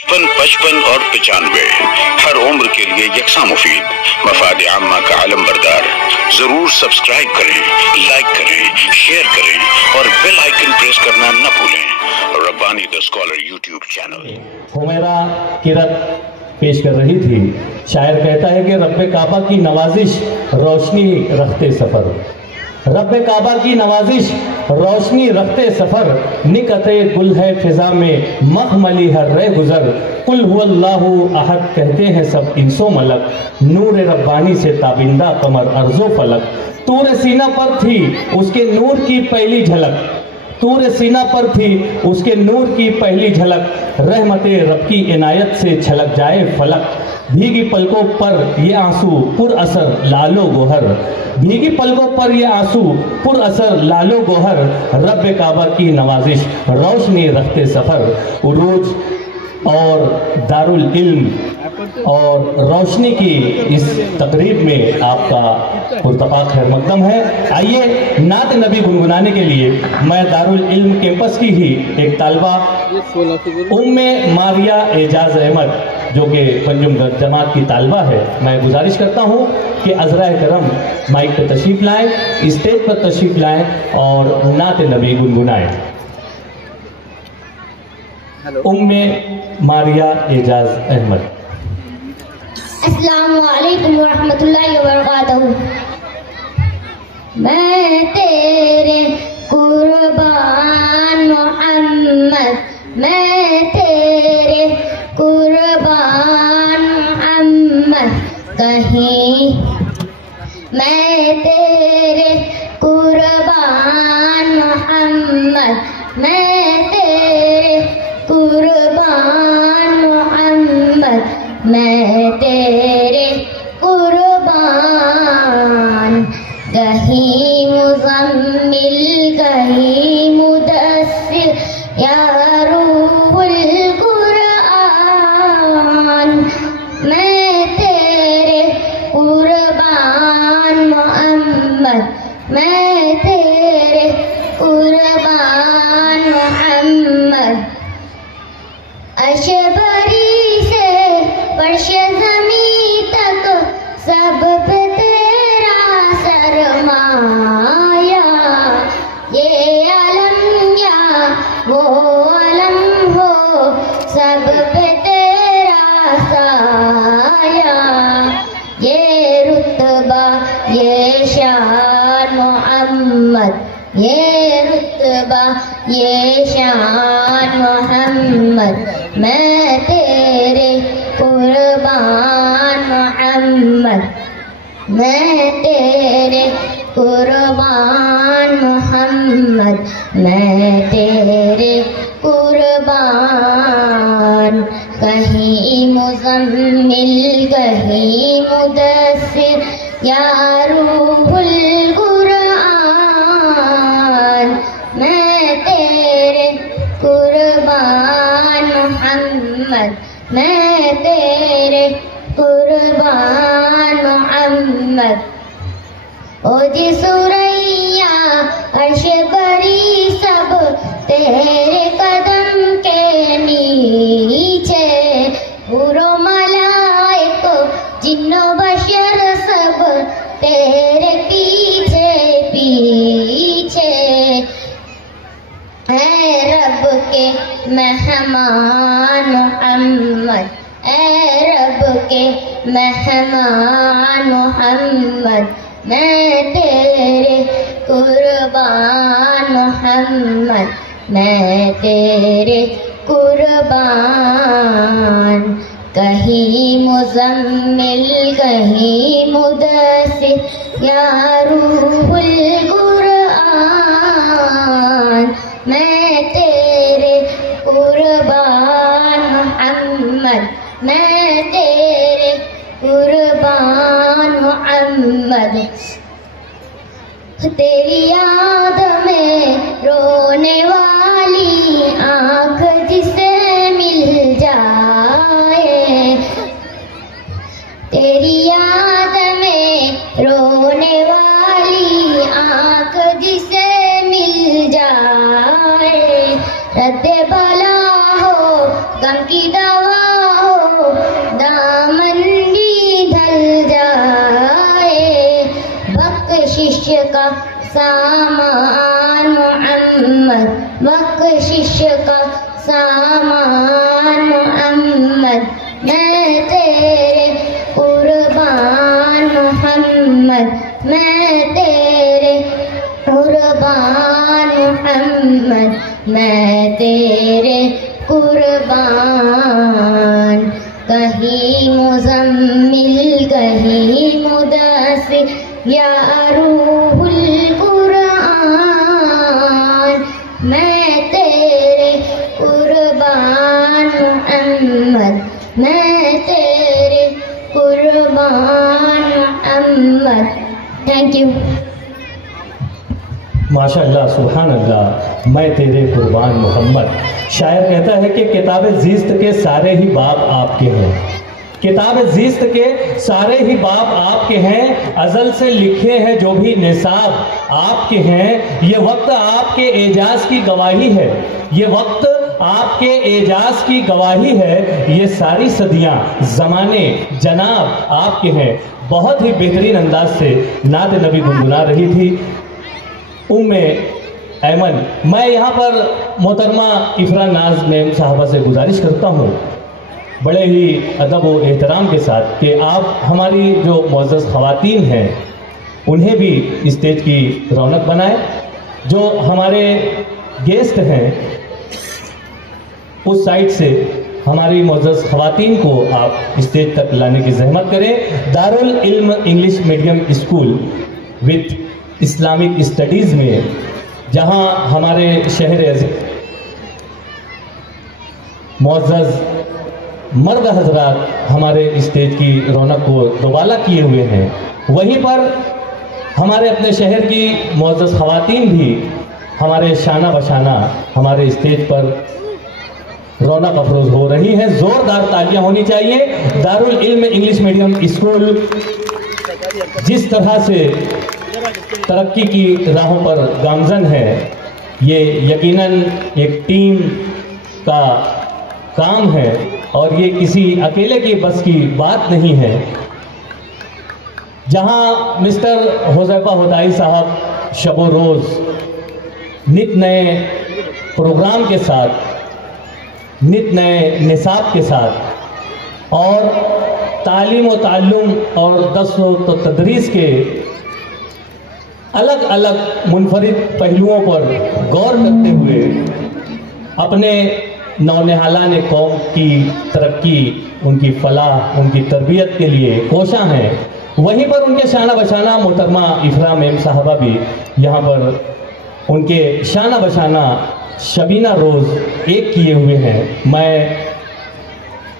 55 और 95 हर उम्र के लिए यकसा मुफीद, मफाद आम्मा का आलम बरदार। जरूर सब्सक्राइब करें, लाइक करें, शेयर करें और बेल आइकन प्रेस करना न भूलें। Rabbani the scholar YouTube channel. Humaira किरत पेश कर रही थी। शायर कहता है कि रब्बे काबा की नवाजिश रोशनी रखते सफर, रब्बे काबा की नवाजिश रोशनी रखते सफर, निकते गुल है फिजा में मखमली हर रे गुजर, कुल हुवल्लाहु अहद कहते हैं सब इंसो मलक, नूर रब्बानी से ताबिंदा कमर अर्जो फलक, तूर सीना पर थी उसके नूर की पहली झलक, तूर सीना पर थी उसके नूर की पहली झलक, रहमते रब की इनायत से छलक जाए फलक, भीगी पलकों पर ये आंसू पुर असर लालो गोहर, भीगी पलकों पर ये आंसू पुर असर लालो गोहर, रब्बे काबा की नवाजिश रोशनी रखते सफर। उरूज और दारुल इल्म और रोशनी की इस तकरीब में आपका पुरतफा खैर मकदम है। आइए नात नबी गुनगुनाने के लिए मैं दारुल इल्म कैंपस की ही एक तालबा उम्मे मारिया एजाज अहमद जो कि पंजुम जमात की तालबा है, मैं गुजारिश करता हूँ कि अज़राए करम माइक पर तशरीफ़ लाएं, स्टेज पर तशरीफ़ लाएं और नात नबी गुनगुनाएं। उम्मे मारिया एजाज अहमद। अस्सलामु अलैकुम वरहमतुल्लाहि वबरकातुहू। मैं तेरे कुर्बान मोहम्मद, मैं तेरे कुर्बान मोहम्मद, कहीं मैं तेरे कुर्बान मोहम्मद, मैं तेरे कुर्बान मोहम्मद, मैं तेरे कुर्बान। कहीं मुज़म्मिल कहीं मुदस्सिर या रूहुल कुरआन, मैं तेरे कुर्बान मोहम्मद, मैं तेरे कुर्बान मोहम्मद। अशबरी से फर्शे ज़मीं तक सब पे तेरा सरमाया, ये अलम या वो अलम हो सब पे तेरा साया, ये रुतबा ये शान मोहम्मद, ये रुतबा ये शान मोहम्मद, मैं तेरे कुर्बान मोहम्मद, मैं तेरे कुर्बान मोहम्मद, मैं तेरे कुर्बान। कहीं मुज़म्मिल कहीं मुदस्सिर या रूहुल कुरआन, मैं तेरे कुर्बान मोहम्मद, मैं तेरे कुर्बान मोहम्मद। ओ जी सुरैया अर्श बरी सब तेरे कदम के नीचे, पूरो मलाइक जिन्नो बशर सब तेरे पीछे पीछे, ऐ रब के मेहमान मोहम्मद, ऐ रब के मेहमान मोहम्मद, मैं तेरे कुर्बान मोहम्मद, मैं तेरे कुर्बान। कहीं मुज़म्मिल कहीं मुदस्सिर या रूहुल कुरआन, मैं तेरे कुर्बान मोहम्मद, मैं तेरे कुर्बान मोहम्मद। तेरी याद में रोने वाली आँख जिसे मिल जाए, तेरी याद में रोने वाली आँख जिसे मिल जाए, रद्दे बला हो गम की दवा रवा हो, दामन भी ढल जाए। बख्शिश का सामान मोहम्मद, बख्शिश का सामान मोहम्मद, मैं तेरे कुर्बान मोहम्मद, मैं तेरे कुर्बान मोहम्मद, मैं तेरे कुर्बान। कहीं मुज़म्मिल कहीं मुदस्सिर या रूहुल कुरान, मैं तेरे कुर्बान मोहम्मद, मैं तेरे कुर्बान मोहम्मद। Thank you. माशाअल्लाह, सुभान अल्लाह, मैं तेरे कुर्बान मोहम्मद। शायर कहता है कि किताब ज़ीस्त के सारे ही बाब आपके हैं, किताब ज़ीस्त के सारे ही बाब आपके हैं, अज़ल से लिखे हैं जो भी निसाब आपके हैं। ये वक्त आपके एजाज की गवाही है, ये वक्त आपके एजाज की गवाही है, ये सारी सदियां ज़माने जनाब आपके हैं। बहुत ही बेहतरीन अंदाज से नात नबी गुनगुना रही थी उम्मे ऐमन। मैं यहाँ पर मोहतरमा इफ़रा नाज मैम साहबा से गुजारिश करता हूँ बड़े ही अदब व एहतराम के साथ कि आप हमारी जो मुअज़्ज़ज़ ख़वातीन हैं उन्हें भी स्टेज की रौनक बनाएं। जो हमारे गेस्ट हैं उस साइड से हमारी मुअज़्ज़ज़ ख़वातीन को आप स्टेज तक लाने की ज़हमत करें। दारुल इल्म English medium school with Islamic studies में, जहां हमारे शहर मुअज़्ज़ज़ मर्द हजरात हमारे स्टेज की रौनक को दोबाला किए हुए हैं, वहीं पर हमारे अपने शहर की मुअज़्ज़ज़ ख़वातीन भी हमारे शाना बशाना हमारे स्टेज पर रौनक अफरोज हो रही है। ज़ोरदार तालियां होनी चाहिए। दारुल इल्म इंग्लिश मीडियम स्कूल जिस तरह से तरक्की की राहों पर गामजन है, ये यकीनन एक टीम का काम है और ये किसी अकेले की बस की बात नहीं है। जहां मिस्टर हुज़ैफा हुदाई साहब शबो रोज़ नित नए प्रोग्राम के साथ, नित नए निसाब के साथ और तालीम व ताल्लुम और दर्स व तदरीस के अलग अलग मुनफरिद पहलुओं पर गौर करते हुए अपने नौनिहालान कौम की तरक्की, उनकी फलाह, उनकी तरबियत के लिए कोशा हैं। वहीं पर उनके शाना बशाना मोहतरमा इफ़रा मैम साहबा भी यहाँ पर उनके शाना बशाना शबीना रोज़ एक किए हुए हैं। मैं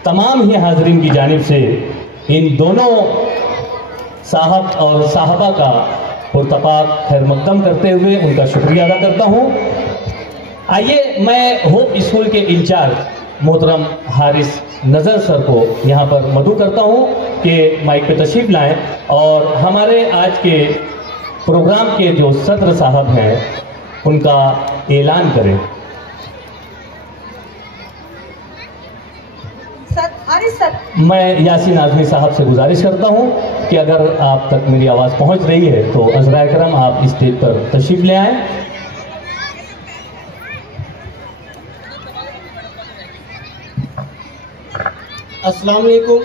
तमाम ही हाज़रीन की जानिब से इन दोनों साहब और साहबा का पुरतपाक खैर मक़दम करते हुए उनका शुक्रिया अदा करता हूँ। आइए मैं होप स्कूल के इंचार्ज मोहतरम हारिस नज़र सर को यहाँ पर मदऊ करता हूँ कि माइक पे तशरीफ़ लाएं और हमारे आज के प्रोग्राम के जो सदर साहब हैं उनका ऐलान करें। मैं यासीन आज़मी साहब से गुजारिश करता हूं कि अगर आप तक मेरी आवाज़ पहुंच रही है तो अज़राए करम आप स्टेज पर तशरीफ़ ले आएं। अस्सलाम वालेकुम।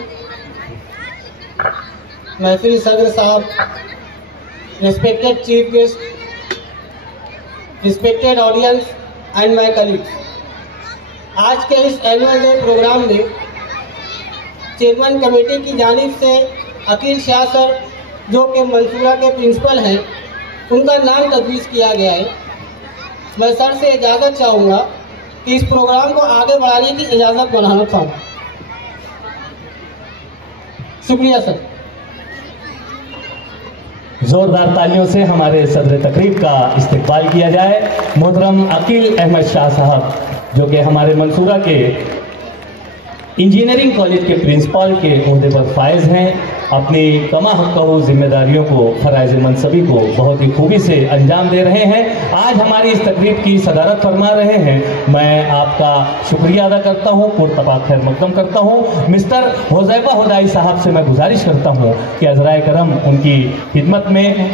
महफिल सदर साहब, respected chief guest, respected audience and my colleagues, आज के इस एनुअल डे प्रोग्राम में चेयरमैन कमेटी की जानिब से अकील शाह सर जो कि मंसूरा के प्रिंसिपल हैं, उनका नाम तजवीज़ किया गया है। मैं सर से इजाज़त चाहूँगा कि इस प्रोग्राम को आगे बढ़ाने की इजाज़त बनाना चाहूँगा। शुक्रिया सर। जोरदार तालियों से हमारे सदर तकरीब का इस्तकबाल किया जाए। मोहतरम अकील अहमद शाह साहब जो कि हमारे मंसूरा के इंजीनियरिंग कॉलेज के प्रिंसिपल के ओहदे पर फायज हैं, अपनी कमा हक़ जिम्मेदारियों को, फ़राइज़ मनसबी को बहुत ही खूबी से अंजाम दे रहे हैं। आज हमारी इस तकरीब की सदारत फरमा रहे हैं। मैं आपका शुक्रिया अदा करता हूँ, पुरतबा खैर मकदम करता हूँ। मिस्टर हुज़ैफा हुदाई साहब से मैं गुजारिश करता हूँ कि अज़राए करम उनकी खिदमत में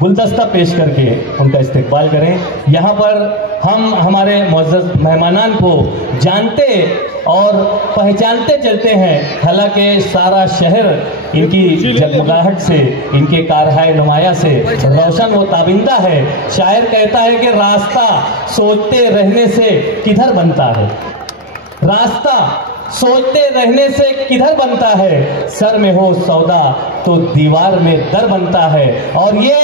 गुलदस्ता पेश करके उनका इस्तकबाल करें। यहाँ पर हम हमारे मुअज़्ज़ज़ मेहमानान को जानते और पहचानते चलते हैं, हालांकि सारा शहर इनकी जगमगाहट से, इनके कारहाय नुमाया से रोशन व ताबिंदा है। शायर कहता है कि रास्ता सोचते रहने से किधर बनता है, रास्ता सोचते रहने से किधर बनता है, सर में हो सौदा तो दीवार में दर बनता है। और ये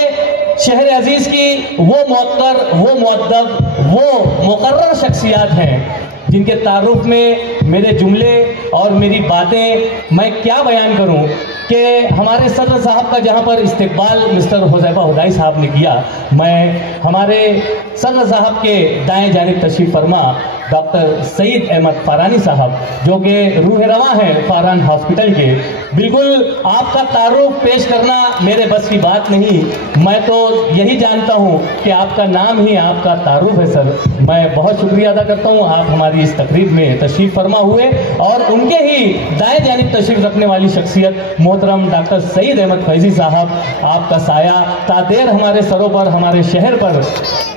शहर अजीज की वो मौक़र, वो मुअद्दब, वो मुकर्रर शख्सियात हैं जिनके तारुफ में मेरे जुमले और मेरी बातें मैं क्या बयान करूं कि हमारे सदर साहब का जहां पर इस्तकबाल मिस्टर हुज़ैफा हुदाई साहब ने किया, मैं हमारे सदर साहब के दाएं जानिब तशरीफ़ फरमा डॉक्टर सईद अहमद फ़ारानी साहब, जो कि रूह रवां हैं फ़ारान हॉस्पिटल के, बिल्कुल आपका तारुफ पेश करना मेरे बस की बात नहीं। मैं तो यही जानता हूं कि आपका नाम ही आपका तारुफ है। सर, मैं बहुत शुक्रिया अदा करता हूं, आप हमारी इस तकरीब में तशरीफ़ फरमा हुए। और उनके ही दाएं जानिब तशरीफ़ रखने वाली शख्सियत मोहतरम डॉक्टर सईद अहमद फैज़ी साहब, आपका साया तादेर हमारे सरों पर, हमारे शहर पर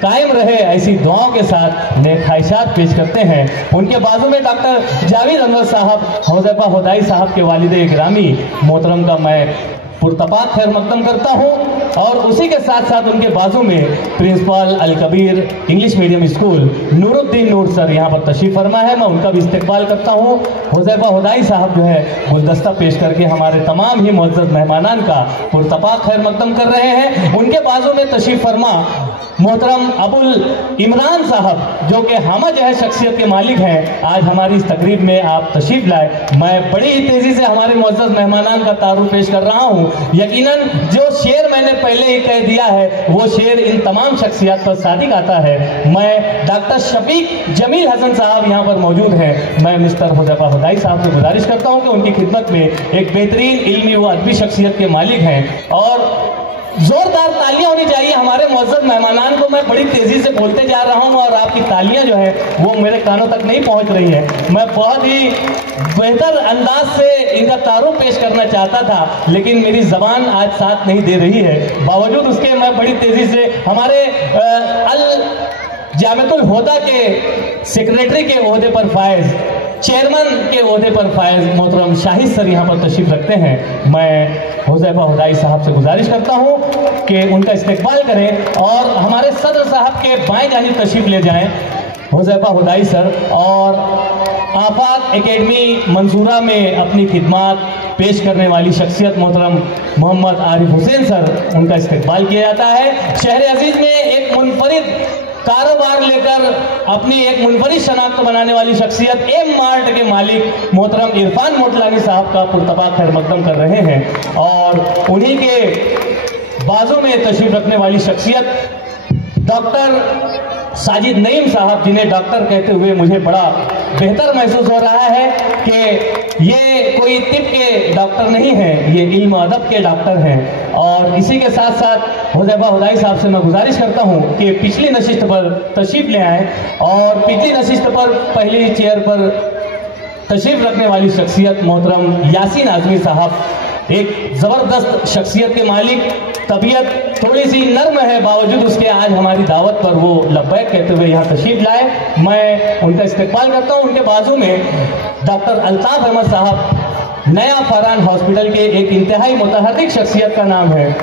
कायम रहे, ऐसी दुआओं के साथ नेक ख्वाहिशात पेश करते हैं। उनके बाजू में डॉक्टर जावेद अनवर साहब, हुज़ैफा हुदाई साहब के वालिद गिरामी मोहतरम का मैं पुरतबा खैर मकदम करता हूँ। और उसी के साथ साथ उनके बाजू में principal Al Kabir English medium school Nooruddin Noor sir यहाँ पर तशरीफ़ फरमा है, मैं उनका भी इस्तकबाल करता हूँ। हुज़ैफा हुदाई साहब जो है गुलदस्ता पेश करके हमारे तमाम ही मुअज़्ज़ज़ मेहमानान का पुरतबा खैर मकदम कर रहे हैं। उनके बाजू में तशरीफ़ फरमा मोहतरम अबुल इमरान साहब, जो कि हामा जो है शख्सियत के मालिक हैं, आज हमारी इस तकरीब में आप तशरीफ़ लाए। मैं बड़ी ही तेज़ी से हमारे मुअज़्ज़ज़ मेहमानान का तारुफ पेश कर रहा हूँ। यकीनन जो शेर मैंने पहले ही कह दिया है वो शेर इन तमाम शख्सियात पर सादिक आता है। मैं डॉक्टर शफीक जमील हसन साहब यहाँ पर मौजूद हैं। मैं मिस्टर हुज़ैफा हुदाई साहब से गुजारिश करता हूँ कि उनकी खिदमत में एक बेहतरीन इल्मी व अदबी शख्सियत के मालिक हैं, और जोरदार तालियां होनी चाहिए हमारे मुअज़्ज़ज़ मेहमानान को। मैं बड़ी तेजी से बोलते जा रहा हूं और आपकी तालियां जो है वो मेरे कानों तक नहीं पहुंच रही हैं। मैं बहुत ही बेहतर अंदाज से इनका तारुफ पेश करना चाहता था, लेकिन मेरी जबान आज साथ नहीं दे रही है। बावजूद उसके मैं बड़ी तेजी से हमारे अल जामिअतुल हुदा के सेक्रेटरी के ओहदे पर फायज, चेयरमैन के ओहदे पर फायज मोहतरम शाहिद सर यहाँ पर तशरीफ़ रखते हैं। मैं हुज़ैफा हुदाई साहब से गुजारिश करता हूँ कि उनका इस्तकबाल करें और हमारे सदर साहब के बाएं जानिब तशरीफ़ ले जाएं हुज़ैफा हुदाई सर। और आफाक एकेडमी मंसूरा में अपनी खिदमत पेश करने वाली शख्सियत मोहतरम मोहम्मद आरिफ हुसैन सर, उनका इस्तकबाल किया जाता है। शहर अजीज में एक मुनफरिद कारोबार लेकर अपनी एक मुनफरिद शनाख्त बनाने वाली शख्सियत एम मार्ट के मालिक मोहतरम इरफान मोटलानी साहब का पुरतबा खैर मकदम कर रहे हैं। और उन्हीं के बाजू में तशरीफ रखने वाली शख्सियत डॉक्टर साजिद नईम साहब, जिन्हें डॉक्टर कहते हुए मुझे बड़ा बेहतर महसूस हो रहा है कि ये कोई तिब के डॉक्टर नहीं हैं, ये इल्म अदब के डॉक्टर हैं। और इसी के साथ साथ हुज़ैफा हुदाई साहब से मैं गुजारिश करता हूं कि पिछली नशिस्त पर तशरीफ़ ले आएँ। और पिछली नशिस्त पर पहली चेयर पर तशरीफ़ रखने वाली शख्सियत मोहतरम यासीन आज़मी साहब, एक ज़बरदस्त शख्सियत के मालिक, तबीयत थोड़ी सी नर्म है, बावजूद उसके आज हमारी दावत पर वो लब्बैक कहते हुए यहाँ तशरीफ़ लाए। मैं उनका इस्तकबाल करता हूँ। उनके बाजू में डॉक्टर अल्ताफ़ अहमद साहब, नया फ़ारान हॉस्पिटल के एक इंतहाई मुतहर्रिक शख्सियत का नाम है,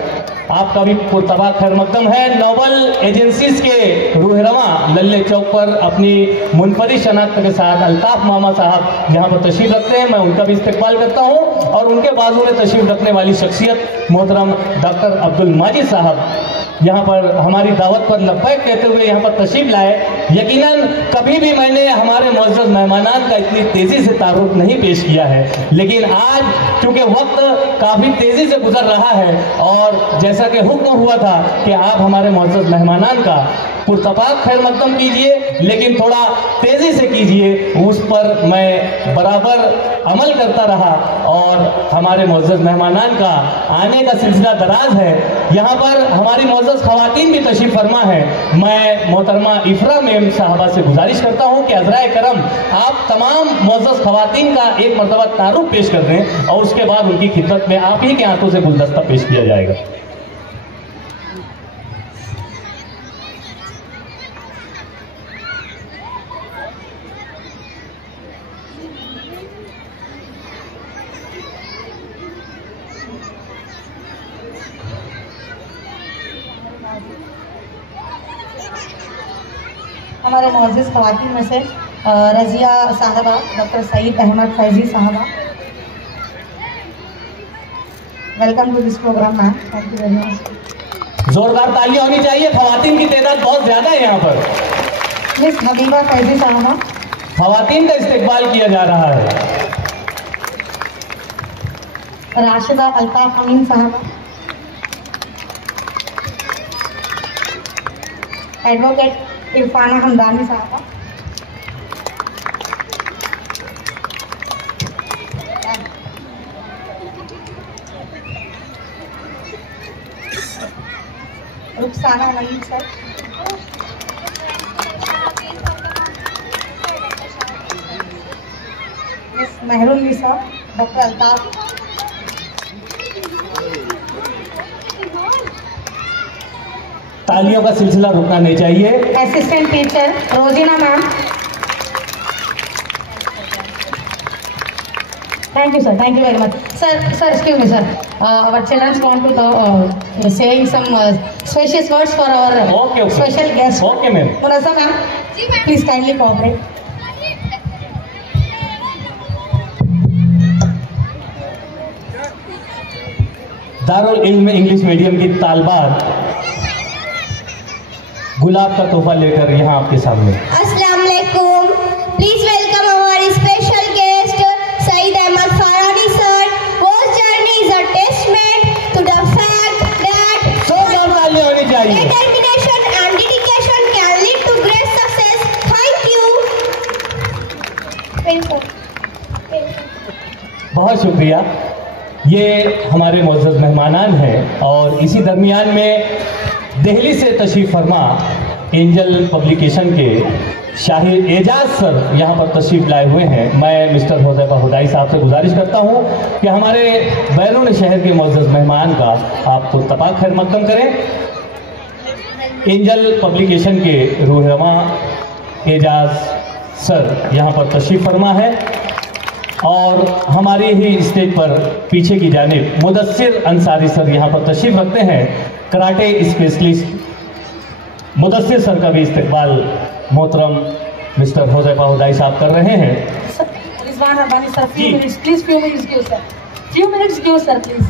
आपका भी पुरतबा खैर मकदम है। नोबल एजेंसीज के रूह रवां लल्ले चौक पर अपनी मुनफरिद शनाख्त के साथ अल्ताफ़ मामा साहब यहाँ पर तशरीफ़ रखते हैं, मैं उनका भी इस्तकबाल करता हूँ। और उनके बाजू में तशरीफ़ रखने वाली शख्सियत मोहतरम डॉक्टर अब्दुल माजिद साहब, यहाँ पर हमारी दावत पर लब्बैक कहते हुए यहाँ पर तशरीफ लाए। यकीनन कभी भी मैंने हमारे मुअज़्ज़ज़ मेहमानान का इतनी तेज़ी से तारुफ नहीं पेश किया है, लेकिन आज चूँकि वक्त काफ़ी तेज़ी से गुजर रहा है और जैसा कि हुक्म हुआ था कि आप हमारे मुअज़्ज़ज़ मेहमानान का पुरतपाक खैर मकदम कीजिए, लेकिन थोड़ा तेज़ी से कीजिए, उस पर मैं बराबर अमल करता रहा और हमारे मुअज़्ज़ज़ मेहमानान का आने का सिलसिला दराज है। यहाँ पर हमारी मुअज़्ज़ज़ ख़वातीन भी तशरीफ़ फरमा है। मैं मोहतरमा इफ़रा मेम साहबा से गुजारिश करता हूँ कि अज़राए करम आप तमाम मुअज़्ज़ज़ ख़वातीन का एक मरतबा तारुफ पेश कर दें और उसके बाद उनकी खिदमत में आप ही के हाथों से गुलदस्ता पेश किया जाएगा। हमारे मुअज़्ज़िज़ ख़वातीन में से रज़िया साहबा, डॉक्टर सईद अहमद फैज़ी साहबा, welcome to this program ma'am, thank you very much. जोरदार तालियां होनी चाहिए, ख़वातीन की तादाद बहुत ज़्यादा है यहाँ पर। मिस हबीबा फैज़ी साहबा, ख़वातीन का इस्तेक़बाल किया जा रहा है। राशिदा अल्ताफ़ अमीन साहबा, एडवोकेट इरफाना हमदानी साहबा, Rukhsana Naeem sir, miss Mehrul Nisa, doctor Altaf, तालियों का सिलसिला रुकना नहीं चाहिए। Assistant teacher Rozina ma'am, thank you sir, thank you very much sir, excuse me sir, our children want to saying some spacious words for our okay. special guest. Okay ma'am. Munazza ma'am, please kindly cooperate. Darul इल्म English medium की तालबात गुलाब का तोहफा लेकर यहाँ आपके सामने। अस्सलाम वालेकुम, please welcome our special guest Saeed Ahmed Farani sir, whose journey is a testament to the fact that जोरदार तालियां होनी चाहिए। determination and dedication can lead to great success. Thank you. बहुत शुक्रिया। ये हमारे मुअज़्ज़ज़ मेहमानान हैं और इसी दरमियान में दिल्ली से तशरीफ़ फरमा एंजल पब्लिकेशन के शाहिर एजाज सर यहाँ पर तशरीफ़ लाए हुए हैं। मैं मिस्टर हुज़ैफ़ा हुदाई साहब से गुजारिश करता हूँ कि हमारे बैरून शहर के मुअज़्ज़ज़ मेहमान का आप पुरतपाक खैर मकदम करें। एंजल पब्लिकेशन के रूहरमा एजाज सर यहाँ पर तशरीफ़ फरमा है और हमारी ही स्टेज पर पीछे की जानिब मुदस्सिर अंसारी सर यहाँ पर तशरीफ़ रखते हैं। कराटे स्पेशलिस्ट मुदस्सिर सर का भी इस्तकबाल मोहतरम मिस्टर हुज़ैफ़ा हुदाई साहब कर रहे हैं। Rizwan अरबानी sir, few minutes please, few minutes give sir, few minutes give sir please.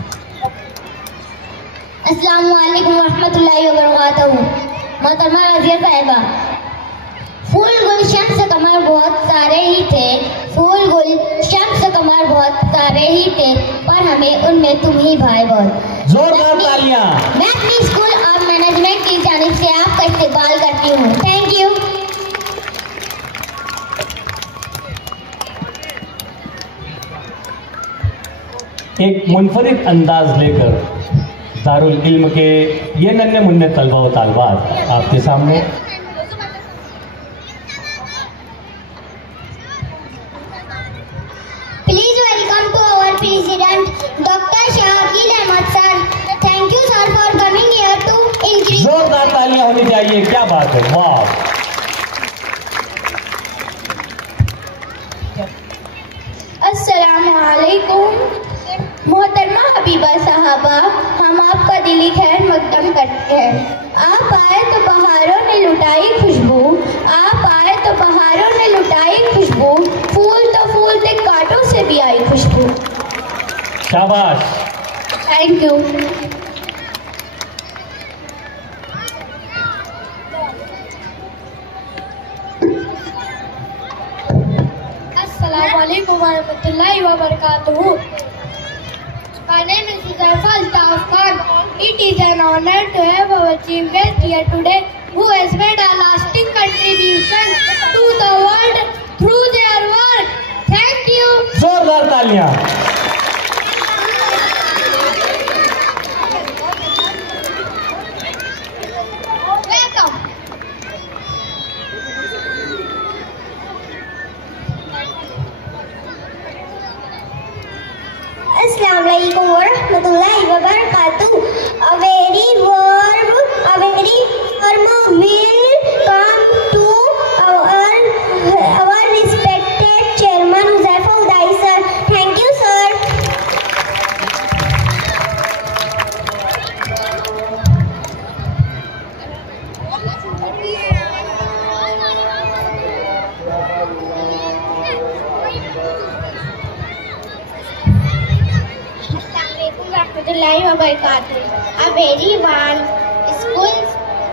अस्सलाम वालेकुम रहमतुल्लाहि व बरकातहू। मोहतरमा रज़िया साहिबा, फूल गुल शम्स कमर बहुत सारे ही थे, फूल गुल शम्स कमर बहुत सारे ही थे, पर हमें उनमें तुम ही भाई बहुत। जोरदार तालियां। मैं अपनी स्कूल और मैनेजमेंट की जानिब से आपका इस्तेक़बाल करती हूँ। Thank you. एक मुनफरिद अंदाज लेकर दारुल इल्म के ये नन्हे मुन्ने तलबा व तालबात आपके सामने। Please welcome to our president doctor Shakil Ahmad sir. Thank you sir for coming here to increase. जोरदार तालियां होनी चाहिए, क्या बात है, वाह। अस्सलाम वालेकुम। मोहतरमा हबीबा साहबा, हम आपका दिली खैर मकदम करते हैं। आप आए तो बहारों ने लुटाई खुशबू, आप आए तो बहारों ने लुटाई खुशबू, फूल तो फूल थे कांटों से भी आई खुशबू। शाबाश। Thank you. warahmatullahi wabarakatuh. My name is Huzaifa Altaf Khan. It is an honor to have our chief guest here today who has made a lasting contribution to the world through their work. Thank you. जोरदार तालियां। Welcome. Assalamualaikum warahmatullahi wabarakatuh. A very warm will come to our respected chairman Huzaifa Udai sir. Thank you sir.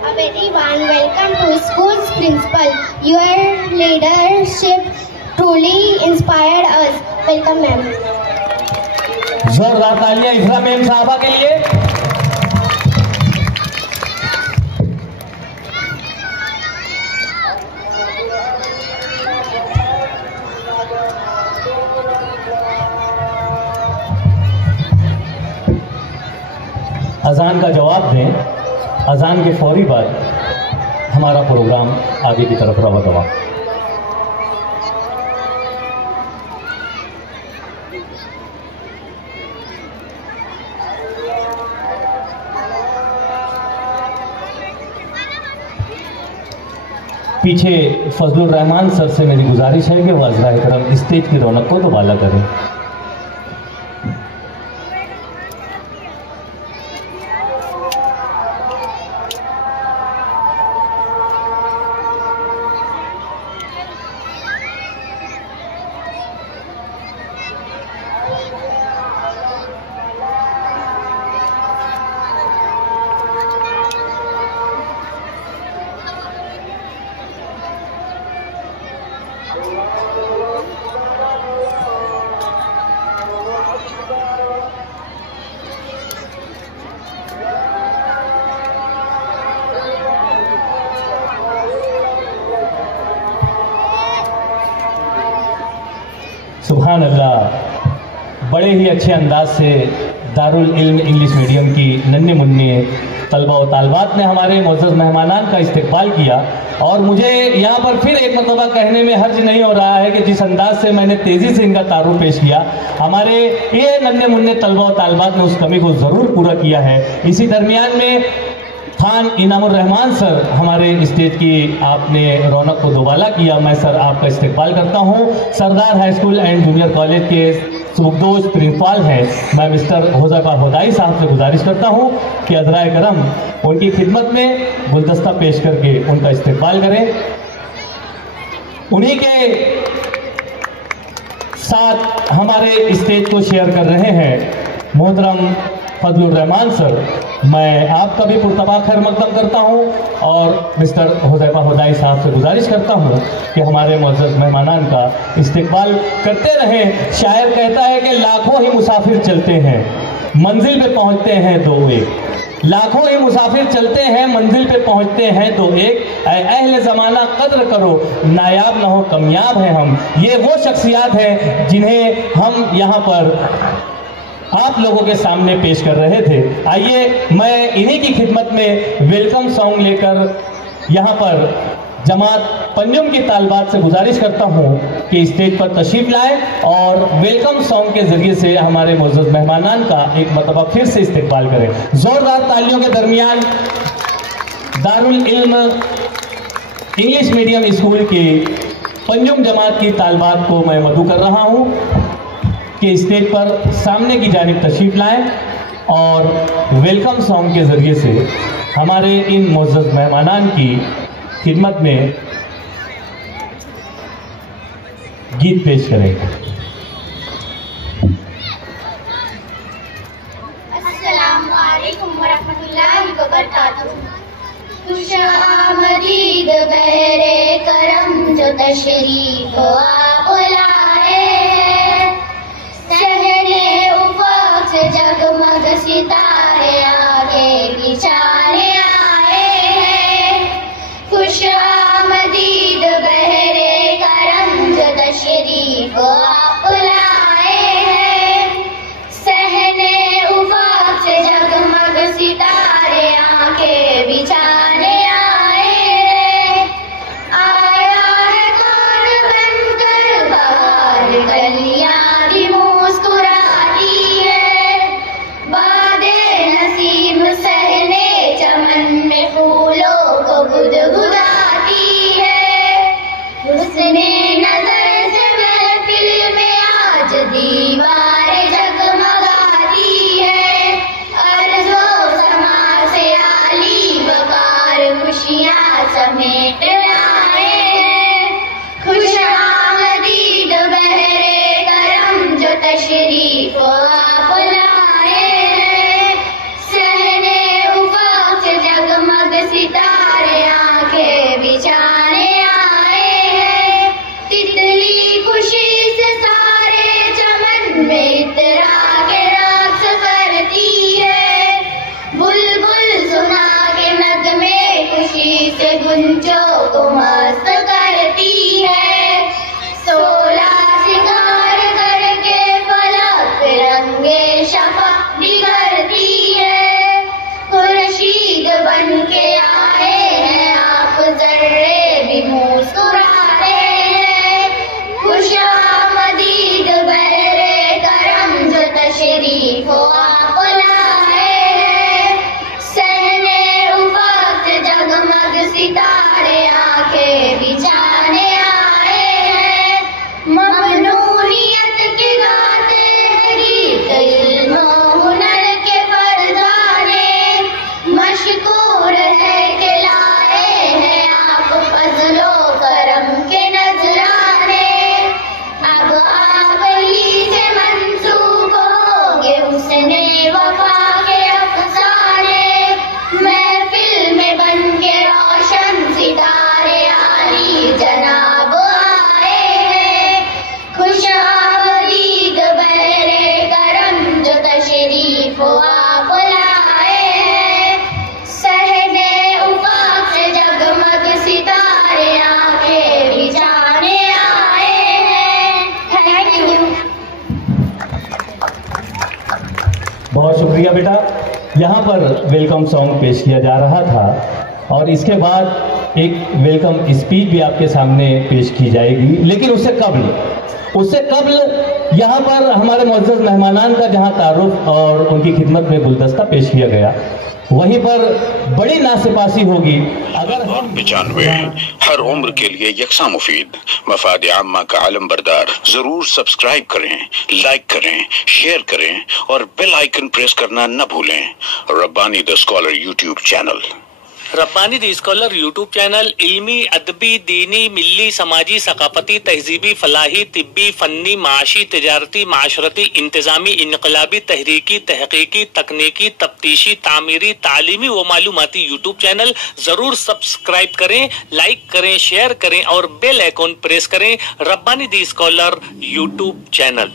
A very warm welcome to school's principal. Your leadership truly inspired us. Welcome, ma'am. जोरदार तालियां इफ्रा ma'am साहबा के लिए। अजान का जवाब दें, अजान के फौरी बाद हमारा प्रोग्राम आगे की तरफ रवा गवा। पीछे फजलुर रहमान सर से मेरी गुजारिश है कि वह अज़राए करम स्टेज की रौनक को दोबाला करें। सुभान अल्लाह, बड़े ही अच्छे अंदाज से दारुल इल्म इंग्लिश मीडियम की नन्हे मुन्ने तलबा व तालबात ने हमारे मुअज़्ज़ज़ मेहमानान का इस्तकबाल किया। और मुझे यहाँ पर फिर एक मरतबा कहने में हर्ज नहीं हो रहा है कि जिस अंदाज से मैंने तेज़ी से इनका तारुफ पेश किया, हमारे ये नन्हे मुन्ने तलबा व तालबात ने उस कमी को ज़रूर पूरा किया है। इसी दरमियान में खान इनामुर रहमान सर, हमारे स्टेज की आपने रौनक को दोबाला किया। मैं सर आपका इस्तकबाल करता हूँ। Sardar high school and junior college के सुबुकदोश प्रिंसिपल हैं, मैं मिस्टर हुज़ैफा हुदाई साहब से गुजारिश करता हूँ कि अज़राए करम उनकी खिदमत में गुलदस्ता पेश करके उनका इस्तकबाल करें। उन्हीं के साथ हमारे स्टेज को शेयर कर रहे हैं मोहतरम फजलुर रहमान सर। मैं आपका भी पुरतबा खैर मकदम करता हूं और मिस्टर हुज़ैफा हुदाई साहब से गुजारिश करता हूं कि हमारे मुअज़्ज़ज़ मेहमानान का इस्तकबाल करते रहें। शायर कहता है कि लाखों ही मुसाफिर चलते हैं, मंजिल पे पहुंचते हैं दो एक। लाखों ही मुसाफिर चलते हैं, मंजिल पे पहुंचते हैं दो एक। ऐ अहले ज़माना कद्र करो, नायाब ना हो कामयाब हैं हम। ये वो शख्सियात हैं जिन्हें हम यहाँ पर आप लोगों के सामने पेश कर रहे थे। आइए मैं इन्हीं की खिदमत में वेलकम सॉन्ग लेकर यहाँ पर जमात पंजुम की तालबात से गुजारिश करता हूँ कि स्टेज पर तशरीफ लाएं और वेलकम सॉन्ग के जरिए से हमारे मुअज़्ज़ज़ मेहमानान का एक मरतबा फिर से इस्तकबाल करें। जोरदार तालियों के दरमियान दारुल इल्म इंग्लिश मीडियम स्कूल की पंजुम जमात की तालबात को मैं मदऊ कर रहा हूँ कि स्टेज पर सामने की जानिब तशरीफ लाएं और वेलकम सॉन्ग के ज़रिए से हमारे इन मुअज़्ज़ज़ मेहमानान की खिदमत में गीत पेश करें। अस्सलामु अलैकुम वरहमतुल्लाहि वबरकातुहू। खुशामदीद बहरे करम जो तशरीफ आप लाए, दीवार जगमगाती है, अर्ज़ो समा से आली वकार खुशियाँ समेट लाए हैं। खुश आमदीद बहरे करम जो तशरीफ आप लाए हैं। सहने उफ़क़ से जगमग सितारे आंखें बिछाने आए हैं। तितली खुशी से सारे चमन में इतरा के रक़्स करती है। बुलबुल सुना के नगमे खुशी से गुंजों को मस्त करती है। सोला सिंगार करके फलक पे रंगे शफ़क़ बिखरती है। खुर्शीद बन के आए हैं आप, ज़र्रे भी मुस्कुराते हैं। खुश आमदीद बहरे करम जो तशरीफ आप लाए हैं। सहने उफ़क़ से जगमग सितारे आंखें बिछाने आए हैं। ममनूनियत के गाते हैं गीत, इल्म हुनर के फरज़ाने। मशकूर है कि लाए हैं आप फज़लो करम के नजराने। अब आप ही से मंसूब होंगे उसने वफा के अफ़साने। महफिल में बन के रोशन सितारे आली जनाब आए हैं। खुश आमदीद बहरे करम जो तशरीफ आप लाए हैं। सहने उफ़क़ से जगमग सितारे आंखें बिछाने आए हैं। Thank you. बहुत शुक्रिया बेटा। यहाँ पर वेलकम सॉन्ग पेश किया जा रहा था और इसके बाद एक वेलकम स्पीच भी आपके सामने पेश की जाएगी। लेकिन उससे कबल यहाँ पर हमारे मुअज़्ज़ज़ मेहमानान का जहाँ तारुफ और उनकी खिदमत में गुलदस्ता पेश किया गया, वहीं पर बड़ी नासिपासी होगी अगर और 95 हर उम्र के लिए यकसा मुफीद मफाद आम्मा का आलम बरदार। जरूर सब्सक्राइब करें, लाइक करें, शेयर करें और बेल आइकन प्रेस करना न भूलें। Rabbani the scholar YouTube channel. Rabbani the scholar YouTube channel इल्मी, अदबी, दीनी, मिल्ली, समाजी, सकाफती, तहजीबी, फलाही, तिब्बी, फन्नी, माशी, तिजारती, माशरती, इंतजामी, इनकलाबी, तहरीकी, तहकीकी, तकनीकी, तफ्तीशी, तामीरी, तालीमी व मालूमाती यूट्यूब चैनल। जरूर सब्सक्राइब करें, लाइक करें, शेयर करें और बेल आइकन प्रेस करें। Rabbani the scholar YouTube channel.